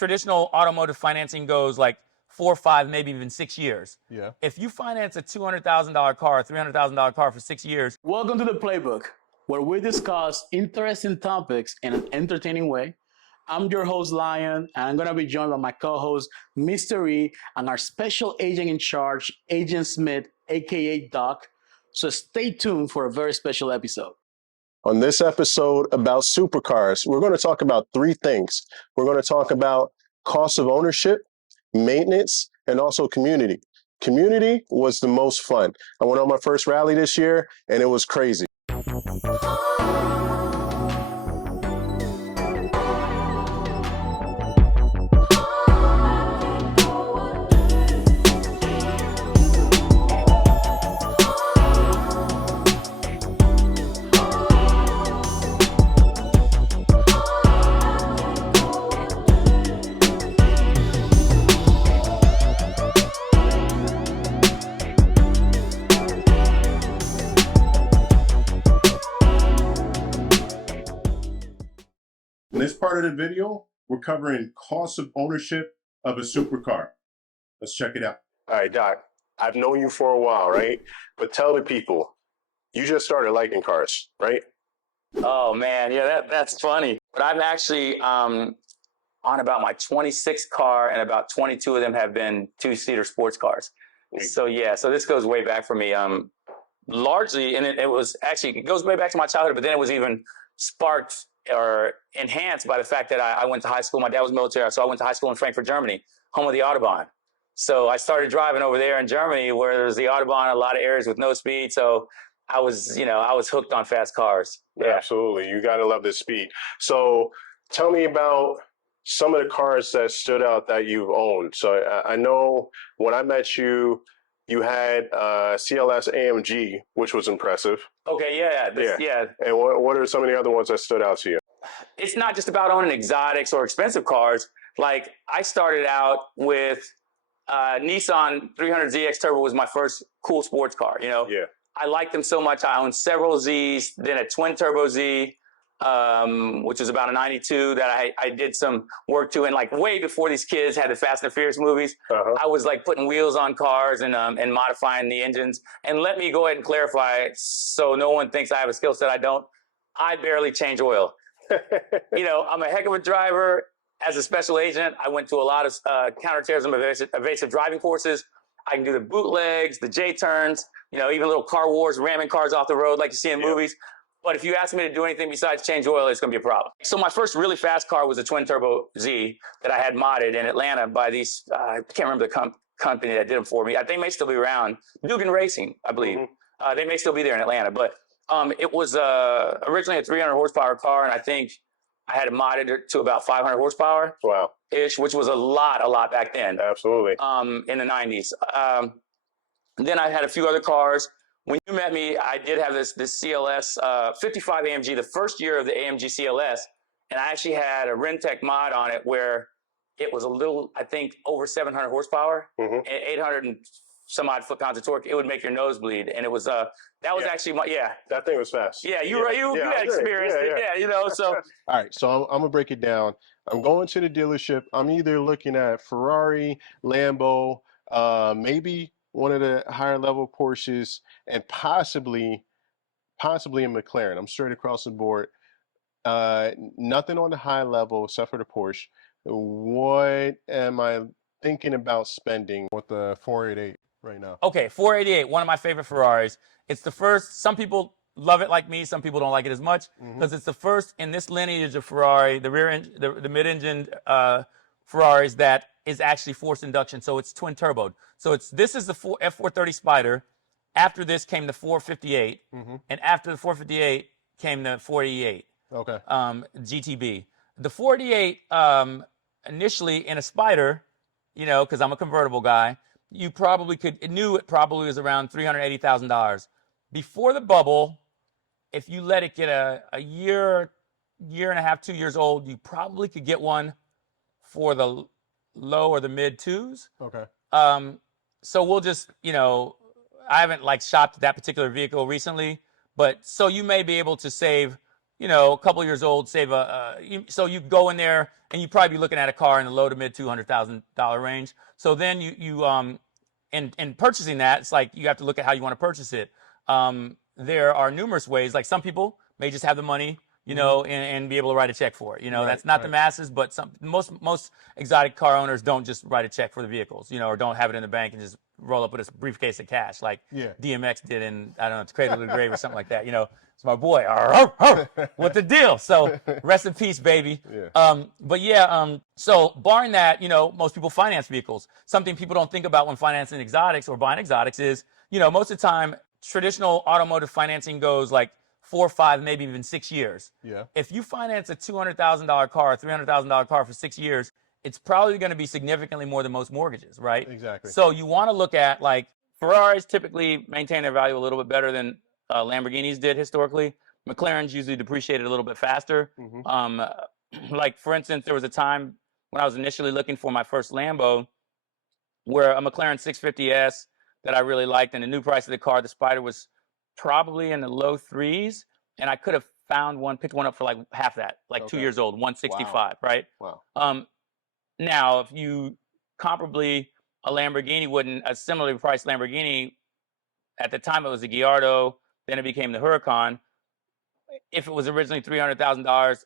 traditional automotive financing goes like 4, 5, maybe even 6 years. Yeah. If you finance a $200,000 car, $300,000 car for 6 years. Welcome to the Playbook, where we discuss interesting topics in an entertaining way. I'm your host, Lion, and I'm going to be joined by my co-host, Mr. E, and our special agent in charge, Agent Smith, aka Doc. So stay tuned for a very special episode. On this episode about supercars, we're going to talk about 3 things. We're going to talk about cost of ownership, maintenance, and also community. Community was the most fun. I went on my first rally this year, and it was crazy. In this part of the video, we're covering cost of ownership of a supercar. Let's check it out. All right, Doc, I've known you for a while, right? But tell the people, you just started liking cars, right? Oh man, yeah, that's funny. But I'm actually on about my 26th car, and about 22 of them have been 2-seater sports cars. So yeah, so this goes way back for me. Largely, and it was actually, it goes way back to my childhood, but then it was even sparked or enhanced by the fact that I went to high school. My dad was military, so I went to high school in Frankfurt, Germany, home of the Autobahn. So I started driving over there in Germany where there's the Autobahn, a lot of areas with no speed. So I was hooked on fast cars. Yeah. Absolutely. You got to love this speed. So tell me about some of the cars that stood out that you've owned. So I know when I met you, you had CLS AMG, which was impressive. Okay, yeah. And what are some of the other ones that stood out to you? It's not just about owning exotics or expensive cars. Like, I started out with Nissan 300ZX Turbo was my first cool sports car, you know? Yeah. I liked them so much. I owned several Zs, then a twin turbo Z, which was about a 92 that I did some work to. And like way before these kids had the Fast and Furious movies, I was like putting wheels on cars and modifying the engines. And let me go ahead and clarify so no one thinks I have a skill set I don't. I barely change oil. You know, I'm a heck of a driver. As a special agent, I went to a lot of counterterrorism evasive driving courses. I can do the bootlegs, the J-turns, you know, even little car wars, ramming cars off the road like you see in movies. But if you ask me to do anything besides change oil, it's going to be a problem. So my first really fast car was a twin turbo Z that I had modded in Atlanta by these, I can't remember the company that did them for me. They may still be around. Dugan Racing, I believe. They may still be there in Atlanta. But it was originally a 300 horsepower car, and I think I had it modded to about 500 horsepower. Wow. Ish, which was a lot back then. Absolutely. In the 90s. Then I had a few other cars. When you met me, I did have this CLS 55 AMG, the first year of the AMG CLS, and I actually had a Rentec mod on it where it was a little, I think, over 700 horsepower, 800 and some odd foot-pounds of torque. It would make your nose bleed, and it was that was actually my That thing was fast. Yeah, you had experienced it. Yeah, you know. So all right, so I'm gonna break it down. I'm going to the dealership. I'm either looking at Ferrari, Lambo, maybe one of the higher level Porsches, and possibly a McLaren. I'm straight across the board. Nothing on the high level except for the Porsche. What am I thinking about spending with the 488 right now? Okay, 488, one of my favorite Ferraris. It's the first. Some people love it like me. Some people don't like it as much because it's the first in this lineage of Ferrari, the mid-engine Ferraris that is actually forced induction. So it's twin turboed. So this is the F430 Spider. After this came the 458, and after the 458 came the 488. Okay. GTB. The 488 initially in a Spider, you know, because I'm a convertible guy, you probably knew it probably was around $380,000. Before the bubble, if you let it get a year and a half, 2 years old, you probably could get one for the low or the mid twos. Okay. So we'll just, you know, I haven't like shopped that particular vehicle recently, but so you may be able to save, a couple years old, save so you go in there and you probably be looking at a car in the low to mid $200,000 range. So then in purchasing that, it's like you have to look at how you want to purchase it. There are numerous ways. Like some people may just have the money, and be able to write a check for it. That's not the masses, but most exotic car owners don't just write a check for the vehicles, or don't have it in the bank and just roll up with a briefcase of cash like DMX did in, I don't know, it's Cradle to the Grave or something like that. It's my boy. What the deal? So rest in peace, baby. So barring that, most people finance vehicles. Something people don't think about when financing exotics or buying exotics is, most of the time, traditional automotive financing goes like 4, 5, maybe even 6 years. Yeah. If you finance a $200,000 car, $300,000 car for 6 years, it's probably going to be significantly more than most mortgages, right? Exactly. So you want to look at, like, Ferraris typically maintain their value a little bit better than Lamborghinis did historically. McLarens usually depreciated a little bit faster. Like, for instance, there was a time when I was initially looking for my first Lambo where a McLaren 650S that I really liked, and the new price of the car, the Spider, was probably in the low threes, and I could have picked one up for like half that, like 2 years old, 165, right? Wow. Now, if you comparably, a similarly priced Lamborghini, at the time it was a Gallardo, then it became the Huracan. If it was originally $300,000,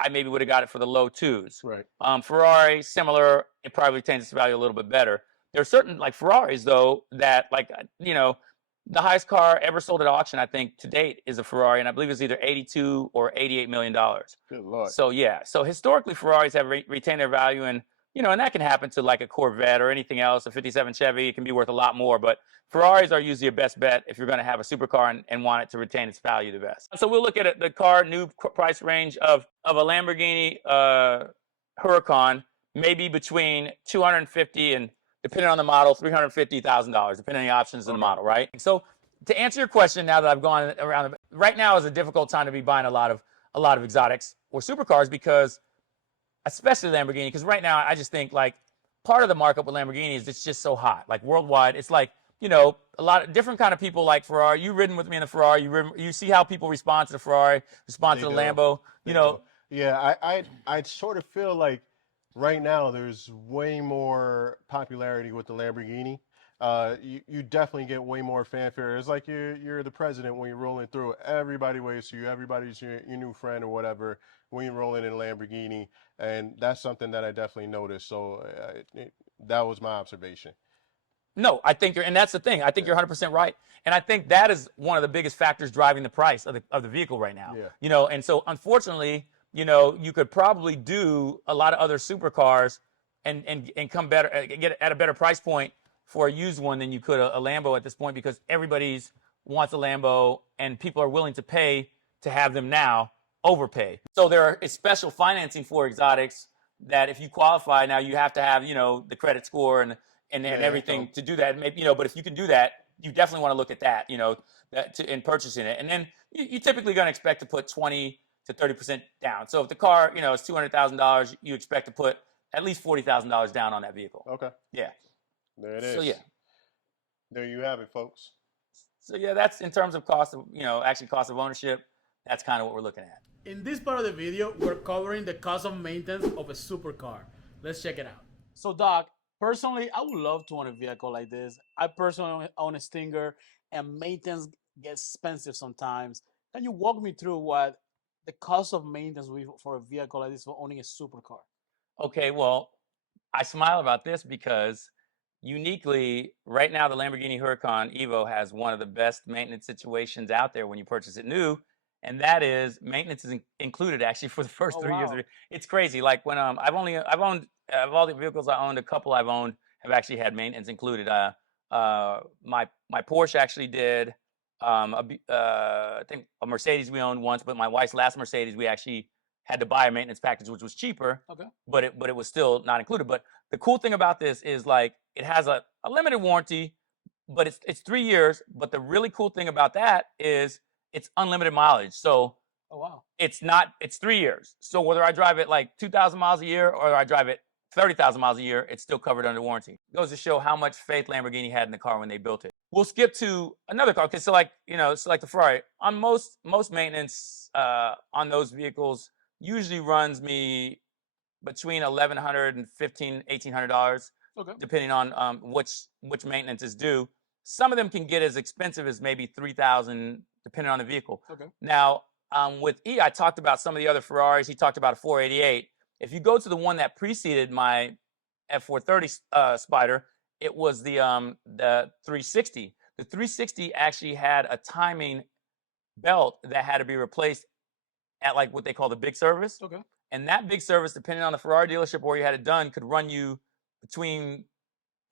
I maybe would have got it for the low twos. Right. Ferrari, similar, it probably retains its value a little bit better. There are certain, like Ferraris, though, that, like, the highest car ever sold at auction, I think, to date is a Ferrari, and I believe it's either $82 or $88 million. Good Lord. So, yeah. So, historically, Ferraris have retained their value, and, and that can happen to, like, a Corvette or anything else. A 57 Chevy, it can be worth a lot more, but Ferraris are usually your best bet if you're going to have a supercar and want it to retain its value the best. So, we'll look at the car new price range of a Lamborghini Huracan, maybe between $250 and, depending on the model, $350,000, depending on the options of the model, right? So to answer your question, now that I've gone around, right now is a difficult time to be buying a lot of exotics or supercars, because, especially Lamborghini, because right now I just think, like, part of the markup with Lamborghini is it's just so hot. Like, worldwide, it's like, a lot of different kind of people like Ferrari. You've ridden with me in the Ferrari. You see how people respond to the Ferrari, respond to the Lambo. Yeah, I sort of feel like right now there's way more popularity with the Lamborghini. You definitely get way more fanfare. It's like you're the president when you're rolling through. Everybody waves to you. Everybody's your new friend or whatever when you're rolling in a Lamborghini, and that's something that I definitely noticed. So that was my observation. No, I think and that's the thing. I think you're 100% right, and I think that is one of the biggest factors driving the price of the vehicle right now. Yeah. And so unfortunately, you could probably do a lot of other supercars and come better, get at a better price point for a used one than you could a Lambo at this point, because everybody wants a Lambo and people are willing to pay to have them now, overpay. So there is special financing for exotics that if you qualify now, you have to have, the credit score and everything to do that. Maybe, but if you can do that, you definitely want to look at that, in purchasing it. And then you're typically going to expect to put 20 to 30% down. So if the car, is $200,000, you expect to put at least $40,000 down on that vehicle. Okay. Yeah. There it is. So yeah. There you have it, folks. So yeah, that's in terms of cost of, cost of ownership. That's kind of what we're looking at. In this part of the video, we're covering the cost of maintenance of a supercar. Let's check it out. So Doc, personally, I would love to own a vehicle like this. I personally own a Stinger, and maintenance gets expensive sometimes. Can you walk me through what the cost of maintenance for a vehicle like this for owning a supercar? Okay, well, I smile about this because uniquely, right now, the Lamborghini Huracan Evo has one of the best maintenance situations out there when you purchase it new, and that is maintenance is included actually for the first 3 years of it. It's crazy. Like when I've owned of all the vehicles I owned, a couple I've owned have actually had maintenance included. My Porsche actually did. I think a Mercedes we owned once, but my wife's last Mercedes we actually had to buy a maintenance package, which was cheaper. Okay. But it was still not included. But the cool thing about this is, like, it has a limited warranty, but it's 3 years. But the really cool thing about that is it's unlimited mileage. So oh wow, it's 3 years. So whether I drive it like 2,000 miles a year or I drive it 30,000 miles a year, it's still covered under warranty. It goes to show how much faith Lamborghini had in the car when they built it. we'll skip to another car. Okay, so like, so like the Ferrari, on most maintenance on those vehicles usually runs me between $1,100 and $1,800, Okay. depending on which maintenance is due. Some of them can get as expensive as maybe $3,000, depending on the vehicle. Okay. Now, with E, I talked about some of the other Ferraris. He talked about a 488. If you go to the one that preceded my F430 Spider, it was the 360. The 360 actually had a timing belt that had to be replaced at like what they call the big service. Okay. And that big service, depending on the Ferrari dealership where you had it done, could run you between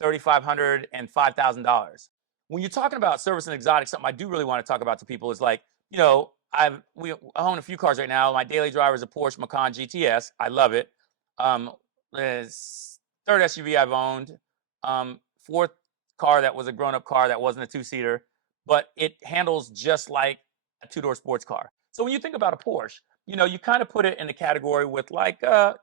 $3,500 and $5,000. When you're talking about service and exotic, something I do really want to talk about to people is like, we own a few cars right now. My daily driver is a Porsche Macan GTS. I love it. It's third SUV I've owned. Fourth car that was a grown-up car that wasn't a two-seater, but it handles just like a two-door sports car. So when you think about a Porsche, you kind of put it in the category with like, probably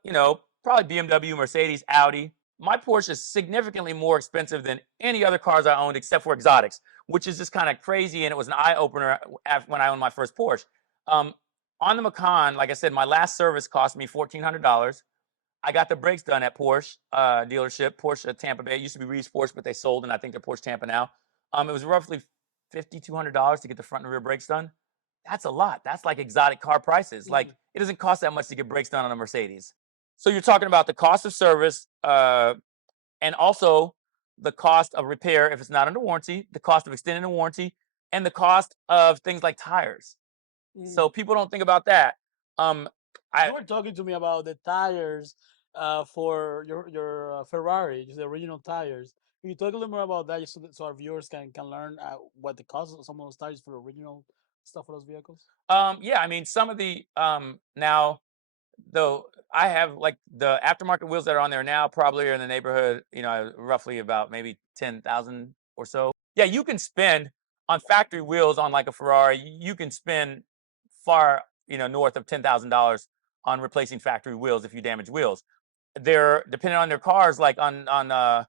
BMW, Mercedes, Audi. My Porsche is significantly more expensive than any other cars I owned except for exotics, which is just kind of crazy. And it was an eye opener when I owned my first Porsche. On the Macan, like I said, my last service cost me $1,400. I got the brakes done at Porsche dealership, Porsche Tampa Bay. It used to be Reeves Porsche, but they sold, and I think they're Porsche Tampa now. It was roughly $5,200 to get the front and rear brakes done. That's a lot. That's like exotic car prices. Like, it doesn't cost that much to get brakes done on a Mercedes. So you're talking about the cost of service and also the cost of repair if it's not under warranty, the cost of extending the warranty, and the cost of things like tires. So people don't think about that. You were talking to me about the tires for your Ferrari, just the original tires. Can you talk a little more about that, just so our viewers can learn what the cost of some of those tires for the original stuff for those vehicles? Yeah, I mean, some of the now, though, I have like the aftermarket wheels that are on there now probably are in the neighborhood, roughly about maybe 10,000 or so. Yeah, you can spend on factory wheels on like a Ferrari. You can spend far, north of $10,000 on replacing factory wheels if you damage wheels. They're depending on their cars, like on a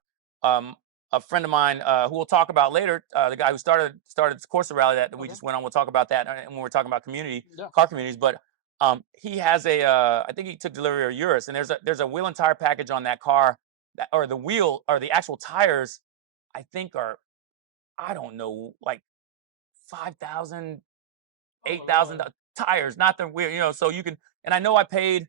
friend of mine who we'll talk about later, the guy who started this Corsa rally that we just went on. We'll talk about that when we're talking about car communities. But he has I think he took delivery of a Urus, and there's a wheel and tire package on that car, or the wheel or the actual tires, I think are, I don't know, like 5,000, 8,000 tires, not the wheel, so you can, and I know I've paid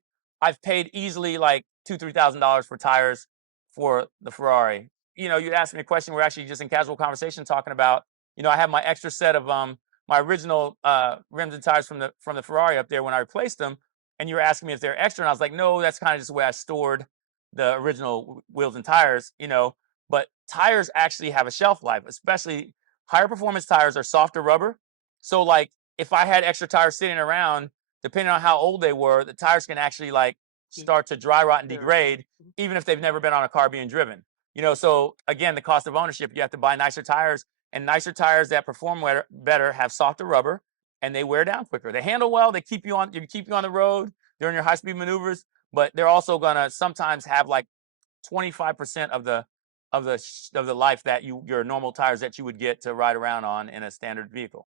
easily like $2,000-3,000 for tires for the Ferrari. You asked me a question. We're actually just in casual conversation talking about, I have my extra set of my original rims and tires from the Ferrari up there when I replaced them, and you were asking me if they're extra, and I was like, no, that's kind of just the way I stored the original wheels and tires, but tires actually have a shelf life, especially higher performance tires are softer rubber. So like, if I had extra tires sitting around, depending on how old they were, the tires can actually like start to dry rot and degrade, even if they've never been on a car being driven. So again, the cost of ownership, you have to buy nicer tires, and nicer tires that perform better have softer rubber, and they wear down quicker. They handle well. They keep you on the road during your high speed maneuvers, but they're also gonna sometimes have like 25% of the life that your normal tires that you would get to ride around on in a standard vehicle.